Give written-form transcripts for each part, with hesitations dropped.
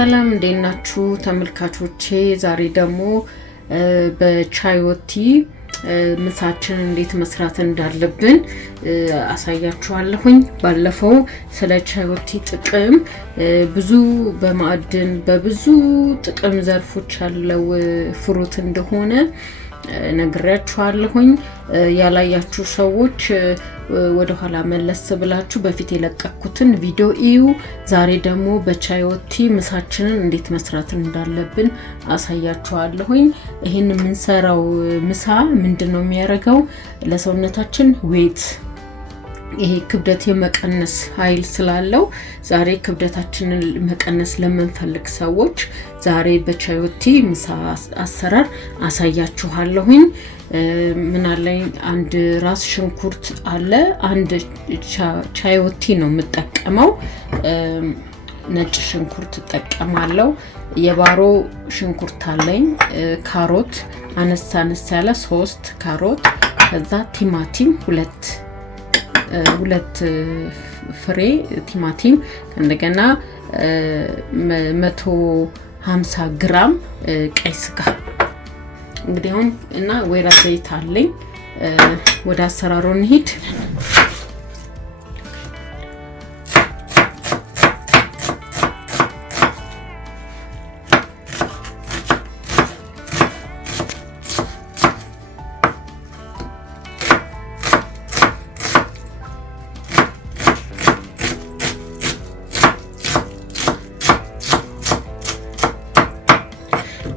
ሰላም እንደናችሁ ተመልካቾቼ ዛሬ ደግሞ በቻዮቲ ምሳችን እንዴት መስራት እንዳለብን አሳያችኋለሁኝ። ባለፈው ስለ ቻዮቲ ጥቅም ብዙ በማዕድን በብዙ ጥቅም ዘርፎች ያለው ፍሩት እንደሆነ ነግሬያችኋለሁኝ። ያላያችሁ ሰዎች ወደ ኋላ መለስ ብላችሁ በፊት የለቀኩትን ቪዲዮ እዩ። ዛሬ ደግሞ በቻዮቲ ምሳችንን እንዴት መስራት እንዳለብን አሳያችኋለሁኝ። ይሄን የምንሰራው ምሳ ምንድነው የሚያደርገው ለሰውነታችን ዌት ይሄ ክብደት የመቀነስ ኃይል ስላለው ዛሬ ክብደታችንን መቀነስ ለምንፈልግ ሰዎች ዛሬ በቻዮቲ ምሳ አሰራር አሳያችኋለሁኝ። ምን አለኝ አንድ ራስ ሽንኩርት አለ፣ አንድ ቻዮቲ ነው የምጠቀመው፣ ነጭ ሽንኩርት እጠቀማለሁ፣ የባሮ ሽንኩርት አለኝ፣ ካሮት አነስ ያለ 3 ካሮት፣ ከዛ ቲማቲም ሁለት ፍሬ ቲማቲም፣ እንደገና 150 ግራም ቀይ ስጋ እንግዲህ እና ወይራ ዘይት አለኝ። ወደ አሰራሩ እንሂድ።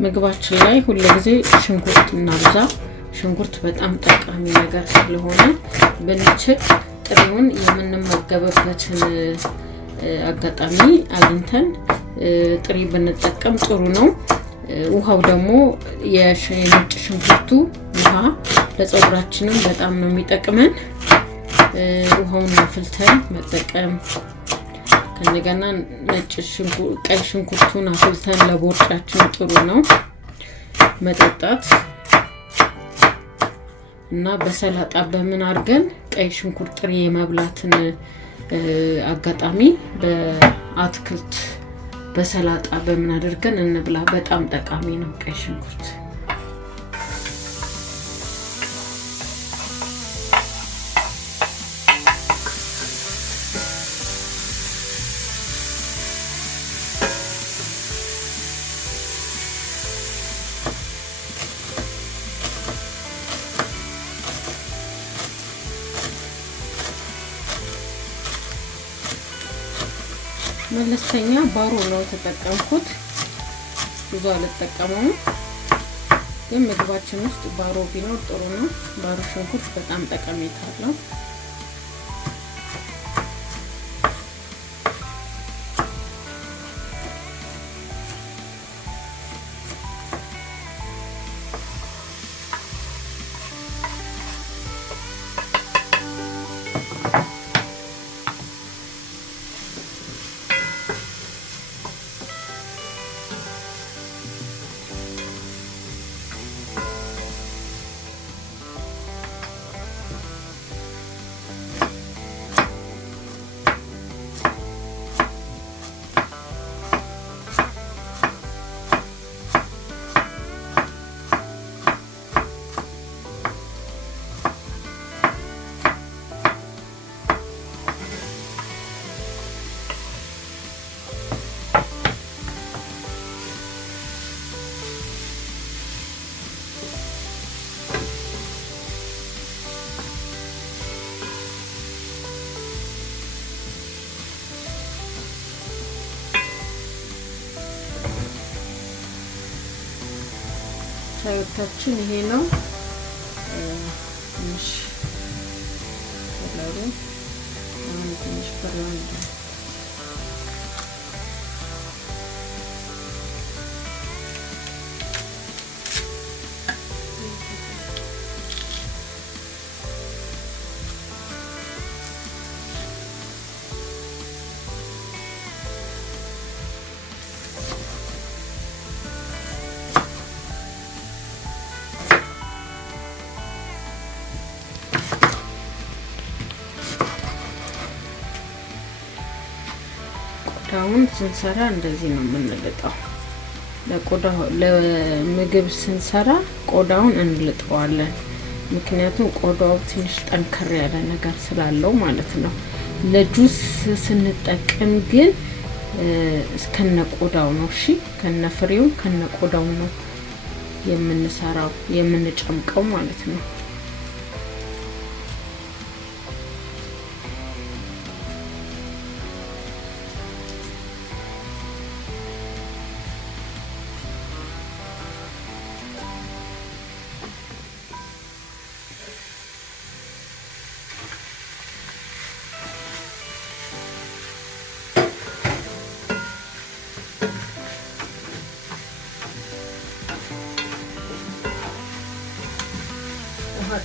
ምግባችን ላይ ሁሉ ጊዜ ሽንኩርት እናብዛ። ሽንኩርት በጣም ጠቃሚ ነገር ስለሆነ በንችል ጥሬውን የምንመገብበትን አጋጣሚ አግኝተን ጥሬ ብንጠቀም ጥሩ ነው። ውሃው ደግሞ የነጭ ሽንኩርቱ ውሃ ለፀጉራችንም በጣም ነው የሚጠቅመን። ውሃውን አፍልተን መጠቀም ከነገና ቀይ ሽንኩርቱን አፍልተን ለቦርጫችን ጥሩ ነው መጠጣት እና በሰላጣ በምን አድርገን ቀይ ሽንኩርት ጥሬ መብላትን አጋጣሚ በአትክልት በሰላጣ በምን አድርገን እንብላ። በጣም ጠቃሚ ነው ቀይ ሽንኩርት። መለስተኛ ባሮ ነው ተጠቀምኩት፣ ብዙ አልተጠቀመውም፣ ግን ምግባችን ውስጥ ባሮ ቢኖር ጥሩ ነው። ባሮ ሽንኩርት በጣም ጠቀሜታ አለው። ቻዮታችን ይሄ ነው። ትንሽ ከለሩ ትንሽ ፈራን ስንሰራ እንደዚህ ነው የምንልጠው። ለምግብ ስንሰራ ቆዳውን እንልጠዋለን። ምክንያቱም ቆዳው ትንሽ ጠንከር ያለ ነገር ስላለው ማለት ነው። ለጁስ ስንጠቀም ግን እስከነ ቆዳው ነው። እሺ ከነ ፍሬው ከነ ቆዳው ነው የምንሰራው የምንጨምቀው ማለት ነው።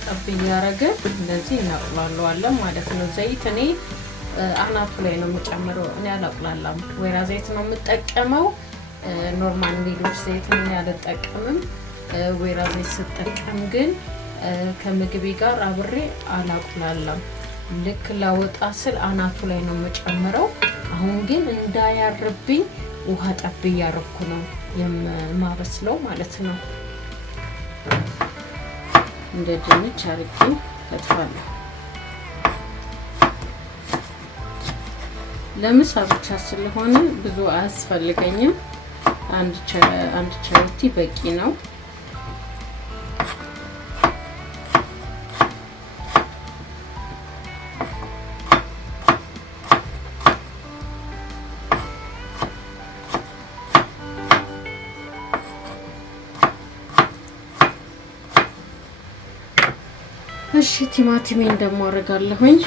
ጠብ እያደረግን እንደዚህ እናቁላለዋለን ማለት ነው። ዘይት እኔ አናቱ ላይ ነው የምጨምረው። እኔ አላቁላላም፣ ወይራ ዘይት ነው የምጠቀመው። ኖርማል ሌሎች ዘይት እኔ አልጠቀምም። ወይራ ዘይት ስጠቀም ግን ከምግቤ ጋር አብሬ አላቁላላም። ልክ ላወጣ ስል አናቱ ላይ ነው የምጨምረው። አሁን ግን እንዳያርብኝ ውሃ ጠብ እያደረኩ ነው የማበስለው ማለት ነው። እንደ ድንች አርጌ ከትፋለሁ። ለምሳ ብቻ ስለሆነ ብዙ አያስፈልገኝም። አንድ ቻይቲ በቂ ነው። እሺ ቲማቲሜን ደግሞ አደርጋለሁኝ።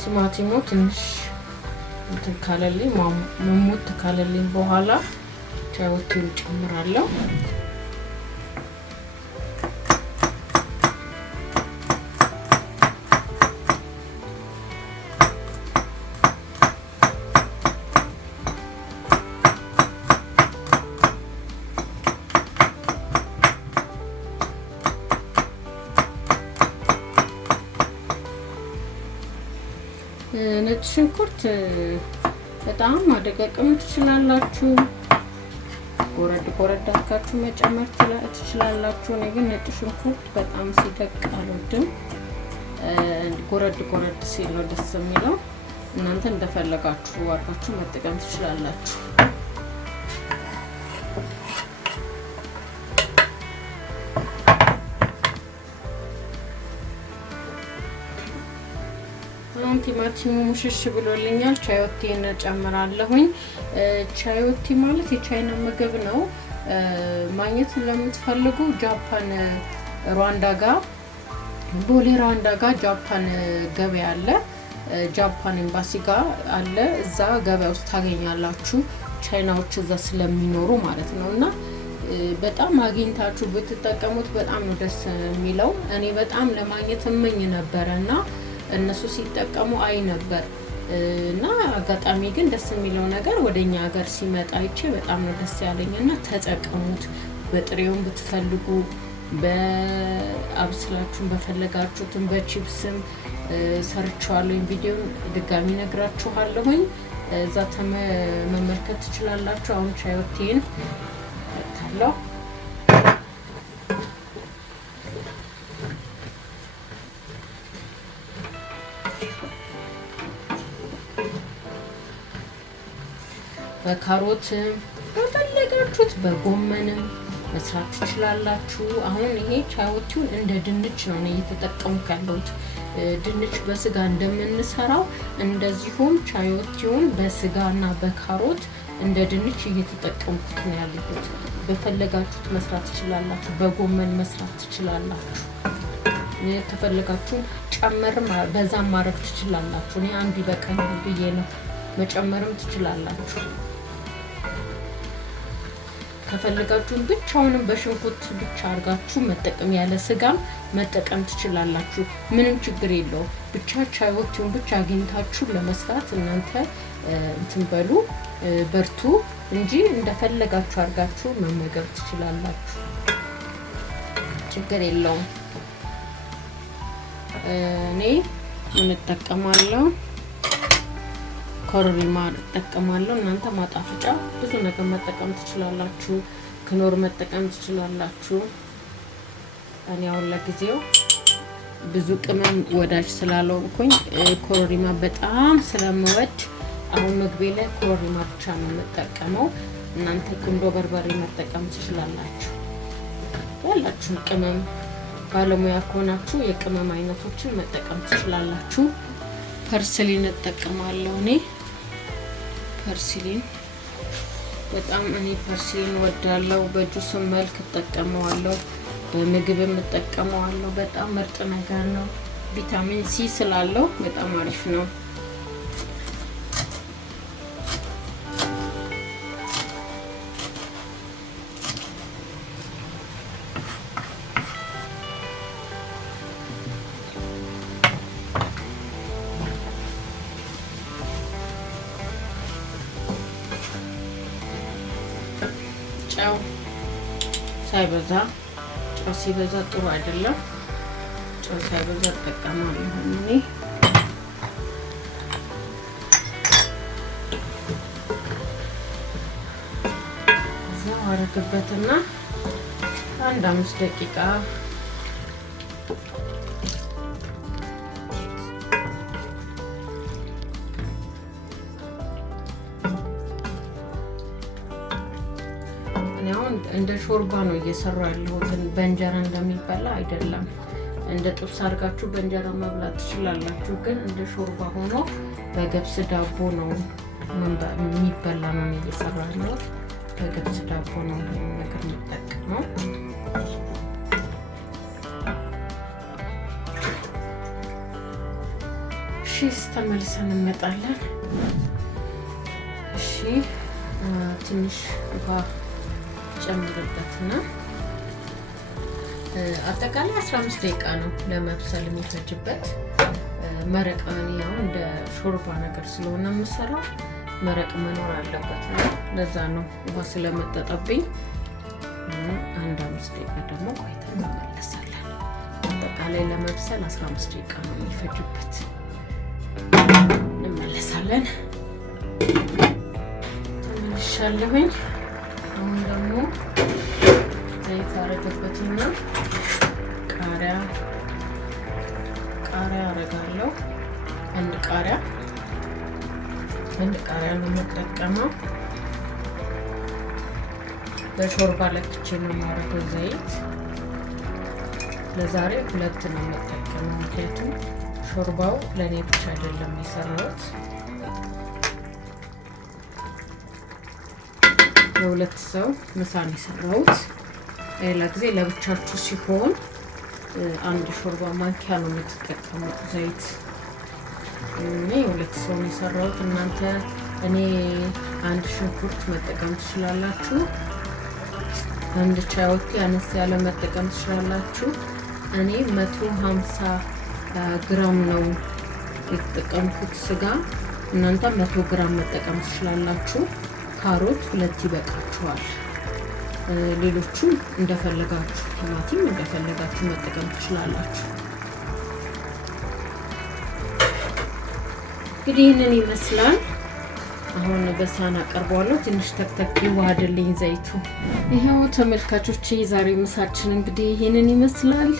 ቲማቲሙ ትንሽ እንትን ካለልኝ ሙሙት ካለልኝ በኋላ ቻይዎቹን ጨምራለሁ። ነጭ ሽንኩርት በጣም ማደቀቅም ትችላላችሁ፣ ጎረድ አድርጋችሁ መጨመር ትችላላችሁ። እኔ ግን ነጭ ሽንኩርት በጣም ሲደቅ አልወድም። ጎረድ ሲል ነው ደስ የሚለው። እናንተ እንደፈለጋችሁ አድርጋችሁ መጠቀም ትችላላችሁ። ቲማቲሙ ሙሽሽ ብሎልኛል። ቻዮቲን ጨምራለሁኝ። ቻዮቲ ማለት የቻይና ምግብ ነው። ማግኘት ለምትፈልጉ ጃፓን ሩዋንዳ ጋር ቦሌ ሩዋንዳ ጋር ጃፓን ገበያ አለ። ጃፓን ኤምባሲ ጋር አለ። እዛ ገበያ ውስጥ ታገኛላችሁ። ቻይናዎች እዛ ስለሚኖሩ ማለት ነውና በጣም አግኝታችሁ ብትጠቀሙት በጣም ነው ደስ የሚለው። እኔ በጣም ለማግኘት እመኝ ነበርና እነሱ ሲጠቀሙ አይ ነበር እና አጋጣሚ ግን ደስ የሚለው ነገር ወደኛ ሀገር ሲመጣ አይቼ በጣም ነው ደስ ያለኝና ተጠቀሙት። በጥሬውን ብትፈልጉ በአብስላችሁን በፈለጋችሁትን በቺፕስም ሰርቻለሁ። ቪዲዮን ድጋሚ ነግራችኋለሁኝ። እዛ መመልከት ትችላላችሁ። አሁን ቻዮቲን ታለው በካሮትም በፈለጋችሁት በጎመንም መስራት ትችላላችሁ። አሁን ይሄ ቻዮቲውን እንደ ድንች ነው እየተጠቀምኩ ያለሁት። ድንች በስጋ እንደምንሰራው እንደዚሁም ቻዮቲውን በስጋና በካሮት እንደ ድንች እየተጠቀምኩት ነው ያለሁት። በፈለጋችሁት መስራት ትችላላችሁ። በጎመን መስራት ትችላላችሁ። ከፈለጋችሁ ጨመርም በዛም ማድረግ ትችላላችሁ። እኔ አንድ ይበቃኛል ብዬ ነው። መጨመርም ትችላላችሁ። ከፈለጋችሁ ብቻውንም በሽንኩርት ብቻ አድርጋችሁ መጠቀም ያለ ስጋም መጠቀም ትችላላችሁ። ምንም ችግር የለውም። ብቻ ቻዮቲውን ብቻ አግኝታችሁ ለመስራት እናንተ እንትን በሉ። በርቱ እንጂ እንደፈለጋችሁ አድርጋችሁ መመገብ ትችላላችሁ። ችግር የለውም። እኔ ምን እጠቀማለሁ? ኮረሪማ እጠቀማለሁ። እናንተ ማጣፈጫ ብዙ ነገር መጠቀም ትችላላችሁ። ክኖር መጠቀም ትችላላችሁ። እኔ አሁን ለጊዜው ብዙ ቅመም ወዳጅ ስላልሆንኩኝ ኮረሪማ በጣም ስለምወድ አሁን ምግቤ ላይ ኮረሪማ ብቻ ነው የምጠቀመው። እናንተ ቁንዶ በርበሬ መጠቀም ትችላላችሁ። ያላችሁ ቅመም ባለሙያ ከሆናችሁ የቅመም አይነቶችን መጠቀም ትችላላችሁ። ፐርስሊን እጠቀማለሁ። እኔ ፐርስሊን በጣም ፐርስሊን ወዳለው። በጁስም መልክ እጠቀመዋለሁ፣ በምግብም እጠቀመዋለሁ። በጣም ምርጥ ነገር ነው። ቪታሚን ሲ ስላለው በጣም አሪፍ ነው። ጨው ሳይበዛ፣ ጨው ሲበዛ ጥሩ አይደለም። ጨው ሳይበዛ እጠቀማለሁ እኔ። እዛ አረግበትና አንድ 5 ደቂቃ እንደ ሾርባ ነው እየሰራሁ ያለሁት። በእንጀራ እንደሚበላ አይደለም። እንደ ጥብስ አድርጋችሁ በእንጀራ መብላት ትችላላችሁ፣ ግን እንደ ሾርባ ሆኖ በገብስ ዳቦ ነው የሚበላ ነው እየሰራሁ ያለሁት። በገብስ ዳቦ ነው ነገር የምጠቀመው። እሺ፣ ተመልሰን እንመጣለን። እሺ፣ ትንሽ ውሃ ጨምርበትና አጠቃላይ 15 ደቂቃ ነው ለመብሰል የሚፈጅበት። መረቅ ያው እንደ ሾርባ ነገር ስለሆነ የምሰራው መረቅ መኖር አለበት ነው። ለዛ ነው ውሃ ስለመጠጠብኝ። አንድ 5 ደቂቃ ደግሞ ቆይተን እንመለሳለን። አጠቃላይ ለመብሰል 15 ደቂቃ ነው የሚፈጅበት። እንመለሳለን። ተመልሻለሁኝ። አሁን ደግሞ ዘይት አረገበትና ቃሪያ አረጋለሁ። አንድ ቃሪያ ነው የምጠቀመው። በሾርባ ለክቼ ነው የማደርገው ዘይት። ለዛሬ 2 ነው የምጠቀመው፣ ምክንያቱም ሾርባው ለእኔ ብቻ አይደለም የሰራሁት። ለ2 ሰው ምሳን የሰራሁት። ሌላ ጊዜ ለብቻችሁ ሲሆን አንድ ሾርባ ማንኪያ ነው የምትጠቀሙት ዘይት። እኔ 2 ሰው ነው የሰራሁት። እናንተ እኔ 1 ሽንኩርት መጠቀም ትችላላችሁ። 1 ቻዮቲ አነስ ያለ መጠቀም ትችላላችሁ። እኔ 150 ግራም ነው የተጠቀምኩት ስጋ። እናንተ 100 ግራም መጠቀም ትችላላችሁ። ካሮት 2 ይበቃችኋል። ሌሎቹ እንደፈለጋችሁ፣ ቲማቲም እንደፈለጋችሁ መጠቀም ትችላላችሁ። እንግዲህ ይህንን ይመስላል። አሁን በሳህን አቀርበዋለሁ። ትንሽ ተክተክ ይዋሃድልኝ ዘይቱ። ይሄው ተመልካቾቼ ዛሬ ምሳችን እንግዲህ ይሄንን ይመስላል።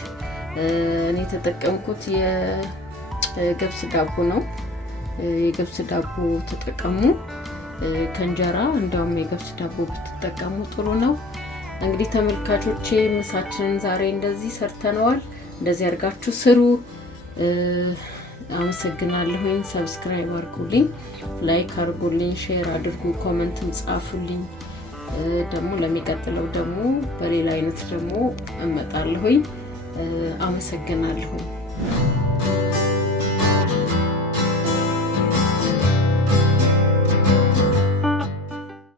እኔ የተጠቀምኩት የገብስ ዳቦ ነው። የገብስ ዳቦ ተጠቀሙ። ከእንጀራ እንደውም የገብስ ዳቦ ብትጠቀሙ ጥሩ ነው። እንግዲህ ተመልካቾቼ ምሳችንን ዛሬ እንደዚህ ሰርተነዋል። እንደዚህ አድርጋችሁ ስሩ። አመሰግናለሁኝ። ሰብስክራይብ አድርጉልኝ፣ ላይክ አድርጉልኝ፣ ሼር አድርጉ፣ ኮሜንትም ጻፉልኝ። ደግሞ ለሚቀጥለው ደግሞ በሌላ አይነት ደግሞ እመጣለሁኝ። አመሰግናለሁኝ።